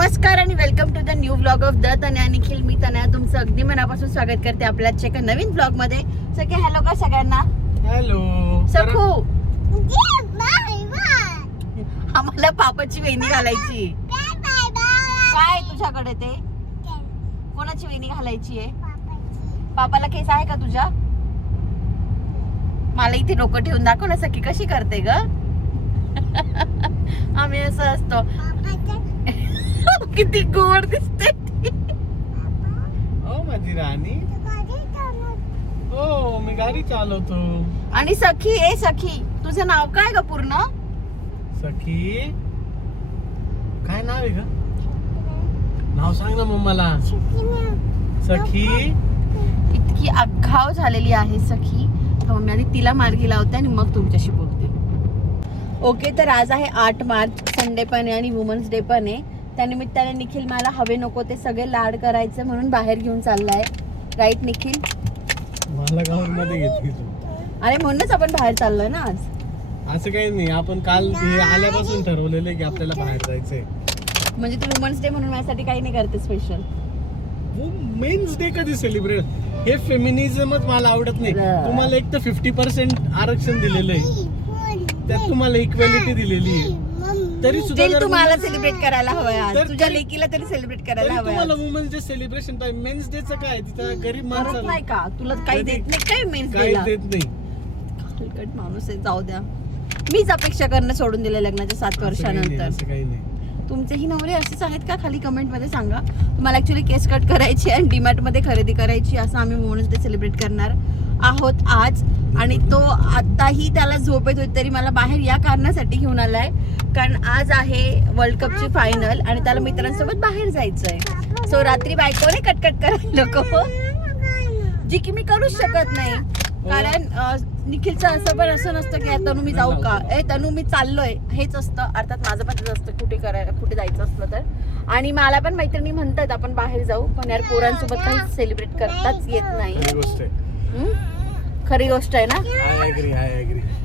नमस्कार आणि welcome to the new vlog of the Tanaya Nikhil. मी तनया तुमचं अगदी मनापासून स्वागत करते आपल्या एका नवीन व्लॉग मध्ये. सगळे हॅलो का सगळ्यांना. हॅलो सखू आम्हाला पापाची वेणी घालायची. काय तुझ्याकडे ते कोणाची वेणी घालायची आहे? पापाला केस आहे का तुझ्या? मला इथे डोकं ठेवून दाखव ना सखी कशी करते ग. आम्ही असं असतो. किती गोड दिसते ओ माझी राणी. हो मी गाडी चालवतो. आणि सखी सखी तुझं नाव काय ग पूर्ण? सखी काय नाव आहे ग? नाव सांग ना मम्माला. सखी इतकी आघाव झालेली आहे सखी. मम्मी आधी तिला मार्गी लावते आणि मग तुमच्याशी बोलते. ओके, तर आज आहे 8 मार्च. संडे पण आहे आणि वुमन्स डे पण आहे. त्यानिमित्ताने निखिल मला हवे नको ते सगळे लाड करायचे म्हणून बाहेर घेऊन चाललाय. राईट निखिल? मला गावामध्ये घेतली तू. अरे म्हणूनच आपण बाहेर चाललोय ना आज. असं काही नाही, आपण काल हे आल्यापासून ठरवलेलं की आपल्याला बाहेर जायचंय. म्हणजे तू वुमन्स डे म्हणून माझ्यासाठी काही नाही करते स्पेशल? मेन्स डे कधी सेलिब्रेट? हे फेमिनिझमच मला आवडत नाही. तुम्हाला एक तर 50% आरक्षण दिलेलं आहे, त्यात तुम्हाला इक्वॅलिटी दिलेली आहे, तरी सुद्धा तुम्हाला सेलिब्रेट करायला हवंय आज. तुझ्या लेकीला तरी सेलिब्रेट करायला हवंय. तुम्हाला वुमन्स डे सेलिब्रेशन पाहिजे. मेन्स डे चं काय? तिथं गरीब माणसाला नाही का तुला काही देत नाही काय मेन्स काही डेला? देत नाही. हलकट माणूस आहे, जाऊ द्या. मीच अपेक्षा करणं सोडून दिलं लग्नाच्या 7 वर्षानंतर. असं काही नाही. तुमचेही नवरे असेच आहेत का? खाली कमेंट मध्ये सांगा. तुम्हाला ऍक्च्युली केस कट करायची आणि डीमार्ट मध्ये खरेदी करायची, असं आम्ही वुमन्स डे सेलिब्रेट करणार आहोत आज. आणि तो आताही त्याला झोप येत होती तरी मला बाहेर या कारणासाठी घेऊन आलाय, कारण आज आहे वर्ल्ड कपची फायनल आणि त्याला मित्रांसोबत बाहेर जायचंय. सो रात्री बायकोने कटकट करायला नको, जी की मी करूच शकत नाही. कारण निखिलचं असं पण असं नसतं की तनू मी जाऊ का, तनू मी चाललोय, हेच असतं. अर्थात माझं पण तेच असतं कुठे जायचं असलं तर. आणि मला पण मैत्रिणी म्हणतात आपण बाहेर जाऊ, पण यार पोरांसोबत काही सेलिब्रेट करताच येत नाही. खरी गोष्ट आहे ना. I agree.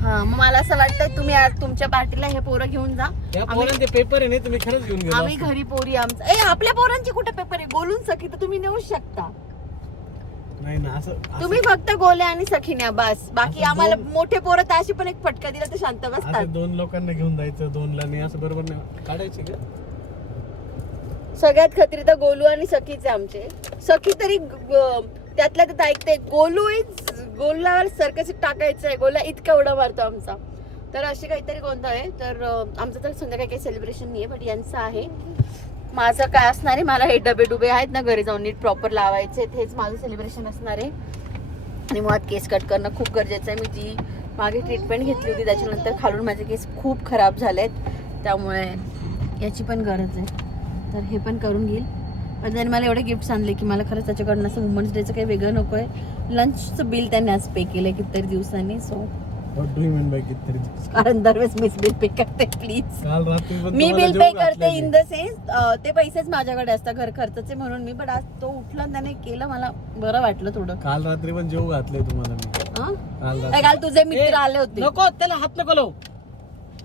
हा, मग मला असं वाटतं तुम्ही आज तुमच्या पार्टीला हे पोरं घेऊन जा. पोरांचे पेपर आहे ना, तुम्ही खरंच घेऊन गेला. आम्ही घरी पोरी आमचं आपल्या पोरांचे कुठे पेपर आहे? बोलून सखी तर तुम्ही नेऊ शकता. नाही ना, असं तुम्ही फक्त गोल्या आणि सखीन्या बस. बाकी आम्हाला मोठे पोरं तर अशी पण एक फटका दिला तर शांत बसतात. 2 लोकांना घेऊन जायचं, 2ला नाही, असं बरोबर नाही. काढायचे का? सगळ्यात खत्री तर गोलू आणि सखीचे आमचे. सखी तरी त्यातल्या त्यात ऐकते. गोलूला सर्कस टाकायचंय, गोला इतका उडा मारतो आमचा. तर अशी काहीतरी गोंधळ आहे. तर आमचं तर संध्याकाळी काही सेलिब्रेशन नाहीये, बट यांचं आहे. माझं काय असणार आहे, मला हे डबे आहेत ना घरी जाऊन नीट प्रॉपर लावायचे, हेच माझं सेलिब्रेशन असणार आहे. आणि मुळात केस कट करणं खूप गरजेचं आहे. मी जी मागे ट्रीटमेंट घेतली होती त्याच्यानंतर खालून माझे केस खूप खराब झालेत, त्यामुळे याची पण गरज आहे. तर हे पण करून घेईल. पण त्यांनी मला एवढे गिफ्ट्स आणले की मला खरंच त्याच्याकडनं असं वुमन्स डेचं काही वेगळं नको आहे. लंचचं बिल त्यांनी आज पे केलंय कितीतरी दिवसांनी. सो कारण दरवेळेस मीच बिल पे करते. प्लीज, मी बिल पे करते इन द सेन्स ते पैसेच माझ्याकडे असतात घर खर्चाचे म्हणून मी. पण आज तो उठला त्याने केलं, मला बरं वाटलं थोडं. काल रात्री पण जेव घातले तुम्हाला मी. काल तुझे मित्र आले होते. नको त्याला हात नको लावू.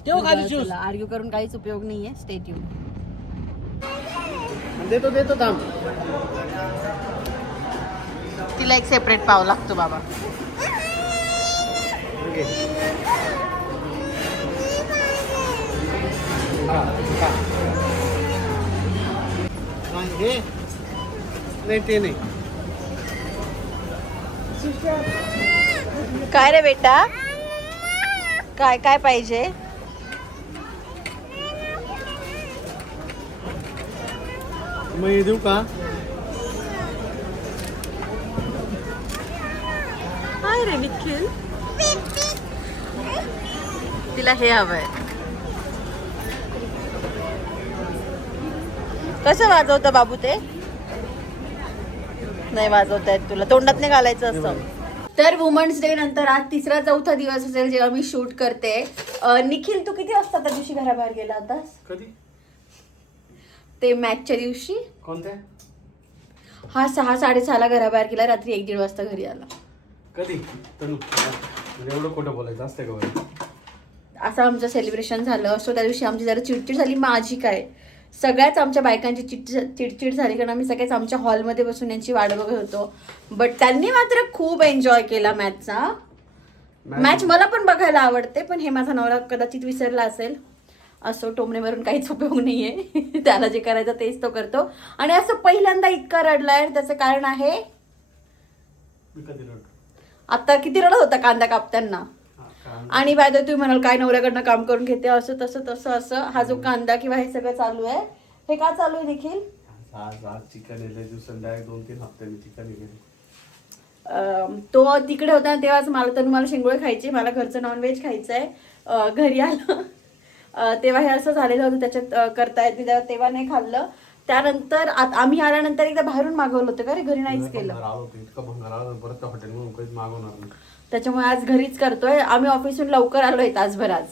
तेव्हा खाली ज्यूस आर्ग्यू करून काहीच उपयोग नाहीये. Stay tune. देतो थांब. तिला एक सेपरेट पाव लागतो बाबा. नाही ते नाही. काय रे बेटा, काय काय पाहिजे? मग हे देऊ का? काय रे निखिल, तिला हे हवंय. कसं वाजवतं बाबू ते? नाही वाजवता येत तुला, तोंडात नाही घालायचं असतं. तर वुमन्स डे नंतर आज 3रा-4था दिवस असेल जेव्हा मी शूट करते. निखिल तू किती वाजता त्या दिवशी घराबाहेर गेला होतास? कधी? ते मॅचच्या दिवशी. कोणत्या? हा 6-6:30ला घराबाहेर गेला, रात्री 1-1:30 वाजता घरी आला. कधी? एवढं खोटं बोलायचं असतं का? असं आमचं सेलिब्रेशन झालं. सो त्या दिवशी आमची जरा चिडचिड झाली माझी. काय सगळ्याच आमच्या बायकांची चिडचिड झाली कारण आम्ही सगळ्याच आमच्या हॉलमध्ये बसून यांची वाट बघत होतो. बट त्यांनी मात्र खूप एन्जॉय केला मॅचचा. मॅच मला पण बघायला आवडते, पण हे माझा नवरा कदाचित विसरला असेल. असो, टोमणेवरून काहीच उपयोग नाहीये. त्याला जे करायचं तेच तो करतो. आणि असं पहिल्यांदा इतका रडलाय, त्याचं कारण आहे आता किती रडत होता कांदा कापताना. आणि बाय द वे तुम्ही म्हणाल काय नवऱ्याकडनं काम करून घेते, असं तसं तसं असं. हा जो कांदा किंवा हे सगळं चालू आहे, हे का चालू आहे निखिल? चिकन येले दिवसांनी 2-3 हफ्त्यांनी चिकन येले. तो तिकडे होता तेव्हाच मला शेंगोळे खायचे, मला घरचं नॉनव्हेज खायचंय. घरी आलं तेव्हा हे असं झालेलं होतं, त्याच्यात करता येत नाही तेव्हा नाही खाल्लं. त्यानंतर आम्ही आल्यानंतर एकदा बाहेरून मागवलं होतं का रे, घरी नाहीच केलं. त्याच्यामुळे आज घरीच करतोय. आम्ही ऑफिसहून लवकर आलोय तासभर आज.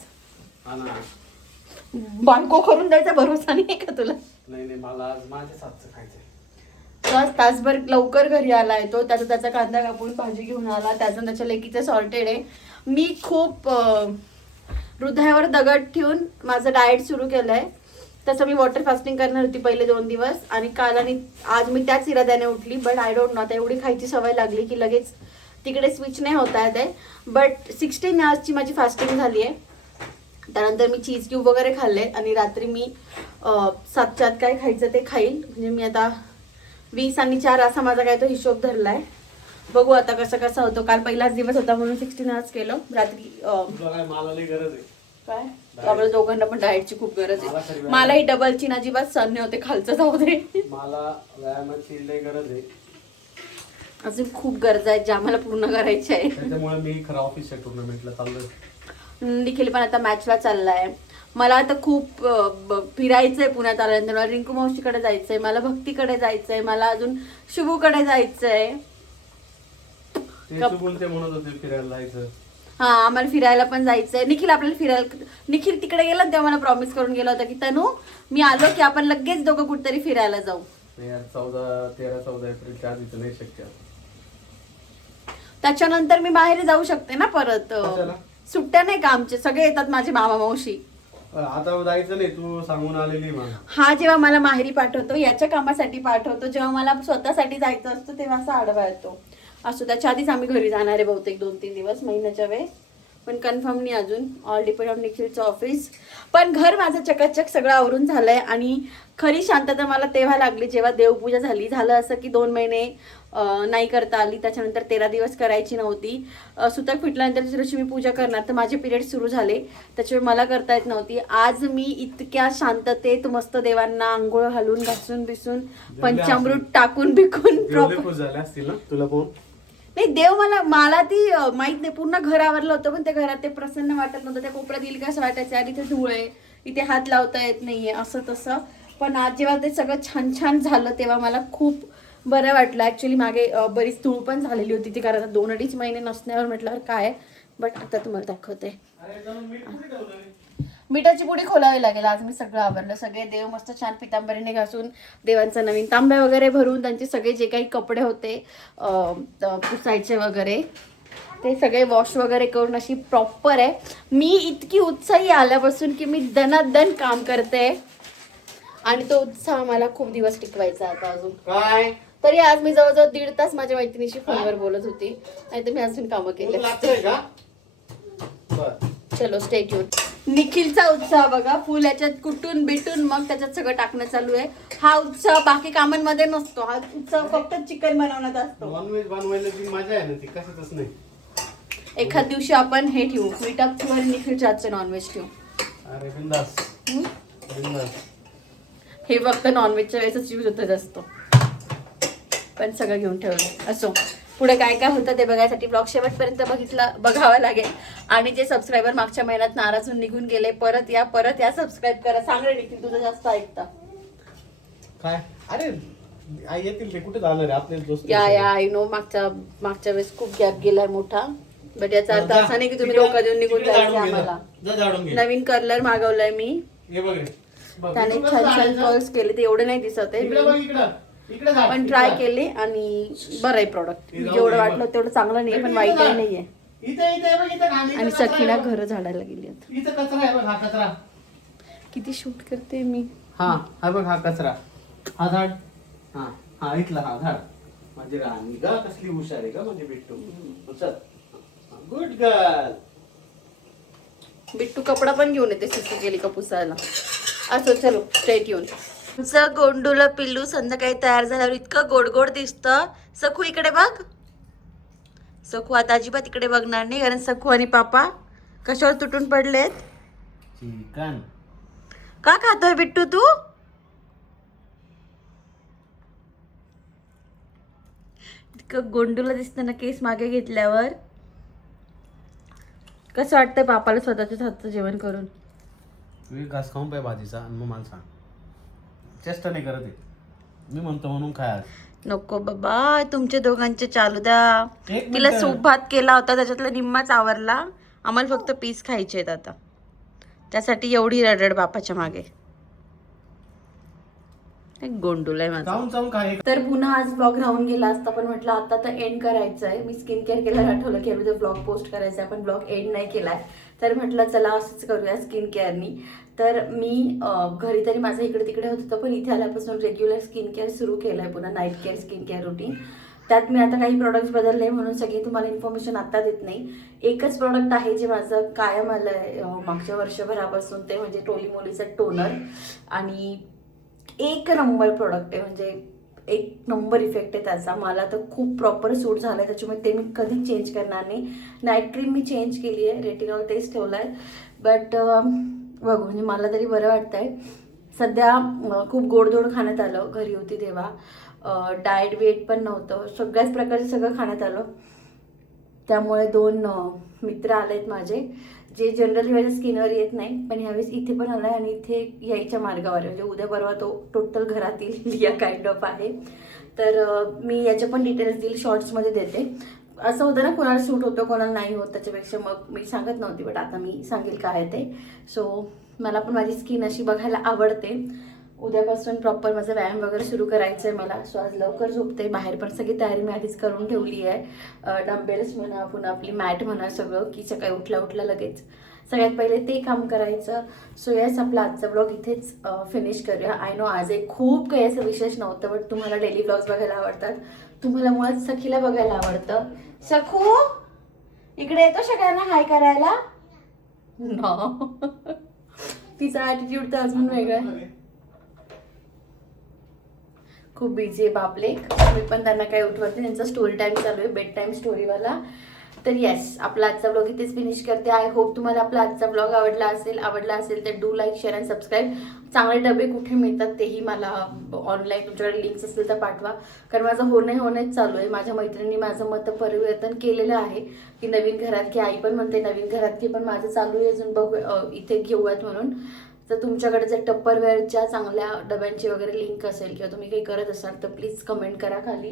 बायको करून द्यायचा भरोसा नाही का तुला? नाही मला आज माझ्याच हातचं खायचंय. तासभर लवकर घरी आलाय तो. त्याचा कांदा कापून भाजी घेऊन आला. त्याच्या लेकीचं सॉर्टेड आहे. मी खूप हृदयावर दगड ठेवून माझं डाएट सुरू केलंय. तसं मी वॉटर फास्टिंग करणार होती पहिले 2 दिवस, आणि काल आणि आज मी त्याच इराद्याने उठली. बट आय डोंट नो, आता एवढी खायची सवय लागली की लगेच तिकडे स्विच नाही होता येते. बट 16 आवर्सची माझी फास्टिंग झाली आहे. त्यानंतर मी चीज क्यूब वगैरे खाल्ले आणि रात्री मी 7च्या आत काय खायचं ते खाईल. म्हणजे मी आता 20 आणि 4 असा माझा काय तो हिशोब धरलाय. बघू आता कसं होतं. काल पहिलाच दिवस होता म्हणून 16 आवर्स केलं. रात्री मला लई गरज आहे काय, आपल्या दोघांना पण डाएटची खूप गरज आहे. मलाही डबलची अजिबात सहन नाही होते, खालचं जाऊ दे. मला व्यायामाची लई गरज आहे. अजून खूप गरजा आहेत ज्या आम्हाला पूर्ण करायच्या आहे. त्याच्यामुळे मी खरं ऑफिसच्या टुर्नामेंटला चाललोय. निखिल पण आता मॅचला चाललाय. मला आता खूप फिरायचंय पुण्यात आल्यानंतर. मला रिंकू मावशीकडे जायचंय, मला भक्तीकडे जायचंय, मला अजून शुभूकडे जायचंय. म्हणत होते फिरायला जायचं. हा, आम्हाला फिरायला पण जायचंय. निखिल आपल्याला फिरायला, निखिल तिकडे गेला तेव्हा मला प्रॉमिस करून गेला होता की तनू मी आलो की आपण लगेच दोघं कुठेतरी फिरायला जाऊ. 13-14 एप्रिलच्या आधी तर नाही शक्य. त्याच्यानंतर मी बाहेर जाऊ शकते ना परत. सुट्ट्या नाही का आमचे, सगळे येतात माझे मामा मावशी. आता जायचं नाही, तू सांगून आलेली. हा जेव्हा मला माहेरी पाठवतो याच्या कामासाठी पाठवतो, जेव्हा मला स्वतःसाठी जायचं असतं तेव्हा असा आडवा येतो. असो, त्याच्या आधीच आम्ही घरी जाणार आहे बहुतेक 2-3 दिवस महिन्याच्या वेळेस, पण कन्फर्म नाही अजून. ऑल डिपेंड ऑन निखिलचं ऑफिस. पण घर माझं चकाचक सगळं आवरून झालंय. आणि खरी शांतता मला तेव्हा लागली जेव्हा देवपूजा झाली. झालं असं की 2 महिने नाही करता आली, त्याच्यानंतर 13 दिवस करायची नव्हती. सुतक फिटल्यानंतर दुसऱ्या दिवशी मी पूजा करणार, तर माझे पिरियड सुरू झाले, त्याच्यामुळे मला करता येत नव्हती. आज मी इतक्या शांततेत मस्त देवांना आंघोळ घालून घासून बिसून पंचामृत टाकून बिकून तुला नाही देव मला ती माहित नाही. पूर्ण घर आवरलं होतं पण त्या घरात ते प्रसन्न वाटत नव्हतं. त्या कोपऱ्यात येईल कसं वाटायचं, आणि इथे धूळ आहे, इथे हात लावता येत नाहीये, असं तसं. पण आज जेव्हा ते सगळं छान छान झालं तेव्हा मला खूप बरं वाटलं. ऍक्च्युली मागे बरीच धूळ पण झालेली होती ती, कारण 2-2.5 महिने नसण्यावर म्हटल्यावर काय. बट आता तुम्हाला दाखवते. मिठाची पुडी खोलावी लागेल. आज मी सगळं आवरलं. सगळे देव मस्त छान पितांबरीने घासून, देवांचा नवीन तांब्या वगैरे भरून, त्यांचे सगळे जे काही कपडे होते पुसायचे वगैरे ते सगळे वॉश वगैरे करून अशी प्रॉपर आहे. मी इतकी उत्साही आल्यापासून की मी दनादन काम करते, आणि तो उत्साह मला खूप दिवस टिकवायचा आता अजून. काय तरी आज मी जवळजवळ 1.5 तास माझ्या मैत्रिणीशी फोनवर बोलत होती, नाही तर मी अजून कामं केले. चलो स्टे ट्यून. निखिलचा उत्साह बघा, फुल याच्यात कुटून बिटून मग त्याच्यात सगळं टाकणं चालू आहे. हा उत्साह बाकी कामांमध्ये नसतो. हा उत्साह फक्त चिकन बनवण्यात असतो. नॉनव्हेज बनवायला जी मजा आहे ना ती कशातच नाही. एखाद दिवशी आपण हे ठेवू, मीटअप किंवा निखिलच्या हातचं नॉनव्हेज ठेवू. अरे बिंदास बिंदास. हे फक्त नॉनव्हेजच्या वेळेसच यूज होतच असतो, पण सगळं घेऊन ठेवलं. असो, पुढे काय काय होतं ते बघायसाठी ब्लॉग शेवटपर्यंत बघावं लागेल. आणि जे सबस्क्रायबर मागच्या महिन्यात नाराज होऊन निघून गेले, परत या सबस्क्राईब करा. सांग रे निखिल, तुझं जास्त ऐकता काय. अरे येतील ते, कुठे जाणार आहे आपले दोस्त. या आय नो, मागच्या वेळेस खूप गॅप गेलाय मोठा. बट याचा अर्थ असा नाही की तुम्ही लोक देऊन निघून जायचे. आम्हाला नवीन कर्लर मागवलाय मी, त्याने छान छान कर्ल्स केले. ते एवढे नाही दिसत आहे, पण ट्राय केले आणि बरं आहे प्रॉडक्ट. जेवढं वाटलं तेवढं चांगलं नाही, पण वाईटही नाहीये. आणि सखीला घर झाडायला गेली. किती शूट करते मी. हा बघ, हा कचरा, हा झाड, हा इथला, हा झाड. माझी राणी ग, कसली हुशार आहे ग माझी बिट्टू. चल, गुड गर्ल. बिट्टू कपडा पण घेऊन येते सुसू केली का पुसायला. असो, चलो स्ट्रेट येऊन. तुमचं गोंडूला पिल्लू संध्याकाळी तयार झाल्यावर इतकं गोड गोड दिसतं. सखू इकडे बघ. सखू आता अजिबात इकडे बघणार नाही, कारण सखू आणि पापा कशावर तुटून पडलेत. चिकन. का खातोय बिट्टू तू? इतकं गोंडूला दिसतं ना केस मागे घेतल्यावर. कसं वाटतंय पापाला स्वतःच्याच हातचं जेवण करून? मी घास खाऊन पाय भाजीचा आणि मग मला सांग. चेष्टा नाही करत आहे, मी म्हणतो म्हणून खाय. नको बाबा, तुमच्या दोघांचे चालू द्या. एक तिला मिनिट. सूप भात केला होता, त्याच्यातला निम्माच आवरला. आम्हाला फक्त पीस खायचे आहेत आता. त्यासाठी एवढी रडड बापाच्या मागे. गोंडूला आहे माझा. चावून चावून खाय. तर पुन्हा आज ब्लॉग राहून गेला असता, पण म्हटलं आता तर एंड करायचं आहे. मी स्किन केअर केल्यावर आठवलं की अभी ब्लॉग पोस्ट करायचा आहे, पण ब्लॉग एंड नाही केलाय. तर म्हटलं चला असंच करूया स्किन केअरनी. तर मी घरी तरी माझं इकडे तिकडे होत होतं, पण इथे आल्यापासून रेग्युलर स्किन केअर सुरू केलं आहे, पुन्हा night care skin care routine. त्यात मी आता काही प्रोडक्ट्स बदलले, म्हणून सगळी तुम्हाला इन्फॉर्मेशन आता देत नाही. एकच प्रोडक्ट आहे जे माझं कायम आलंय मागच्या वर्षभरापासून, ते म्हणजे टोली मोलीचं टोनर. आणि एक नंबर प्रोडक्ट आहे, म्हणजे एक नंबर इफेक्ट आहे त्याचा. मला तर खूप प्रॉपर सूट झालं आहे, त्याच्यामुळे ते मी कधीच चेंज करणार नाही. नाईट क्रीम मी चेंज केली आहे, रेटिनॉल तेच ठेवलं आहे. बट बघू, म्हणजे मला तरी बरं वाटतं आहे. सध्या खूप गोडधोड खाण्यात आलं, घरी होती तेव्हा. डाएट वेट पण नव्हतं, सगळ्याच प्रकारचं सगळं खाण्यात आलं. त्यामुळे 2 मित्र आलेत माझे, जे जनरली माझ्या स्किनवर येत नाही, पण ह्यावेळेस इथे पण आलाय आणि इथे यायच्या मार्गावर आहे. म्हणजे उद्या परवा तो टोटल घरातील या काइंड ऑफ आहे. तर मी याचे पण डिटेल्स देईल, शॉर्ट्समध्ये देते. असं होतं ना, कोणाला सूट होतं कोणाला नाही होत, त्याच्यापेक्षा मग मी सांगत नव्हती, बट आता मी सांगेल काय आहे ते. सो मला पण माझी स्किन अशी बघायला आवडते. उद्यापासून प्रॉपर माझा व्यायाम वगैरे सुरू करायचं आहे मला. सो आज लवकर झोपते. बाहेर पण सगळी तयारी मी आधीच करून ठेवली आहे. डंबेल्स म्हणा, पुन्हा आपली मॅट म्हणा, सगळं की सकाळी उठल्या उठल्या लगेच सगळ्यात पहिले ते काम करायचं. सो यस, आपला आजचा ब्लॉग इथेच फिनिश करूया. आय नो आज एक खूप काही असं विशेष नव्हतं, बट तुम्हाला डेली ब्लॉग्स बघायला आवडतात. तुम्हाला मुळात सखीला बघायला आवडतं. सखू इकडे येतो सगळ्यांना हाय करायला. नो तिचा ॲटिट्यूड तर अजून वेगळा आहे. खूप बिझी आहे बापले. मी पण त्यांना काही उठवत नाही, त्यांचा स्टोरी टाईम चालू आहे, बेड टाईम स्टोरीवाला. तर येस, आपला आजचा ब्लॉग इथेच फिनिश करते. आय होप तुम्हाला आपला आजचा ब्लॉग आवडला असेल तर do like, share and subscribe. चांगले डबे कुठे मिळतात तेही मला ऑनलाईन तुमच्याकडे लिंक्स असतील तर पाठवा, कारण माझं होणेच चालू आहे. माझ्या मैत्रिणी माझं मत परिवर्तन केलेलं आहे की नवीन घरात घे. आई पण म्हणते नवीन घरात घे, पण माझं चालू आहे अजून बघू इथे घेऊयात म्हणून. तर तुमच्याकडे जर टप्परवेअरच्या चांगल्या डब्यांची वगैरे लिंक असेल किंवा तुम्ही काही करत असाल तर प्लीज कमेंट करा खाली.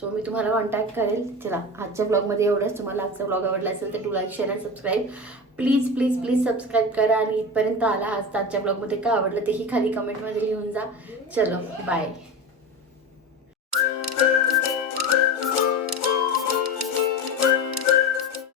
सो मी तुम्हाला कॉन्टॅक्ट करेल. चला, आजच्या ब्लॉगमध्ये एवढंच. तुम्हाला आजचा ब्लॉग आवडला असेल तर do like, share and subscribe. Please please please subscribe करा. आणि इथपर्यंत आला आजच्या ब्लॉगमध्ये काय आवडलं तेही खाली कमेंटमध्ये लिहून जा. चलो, बाय.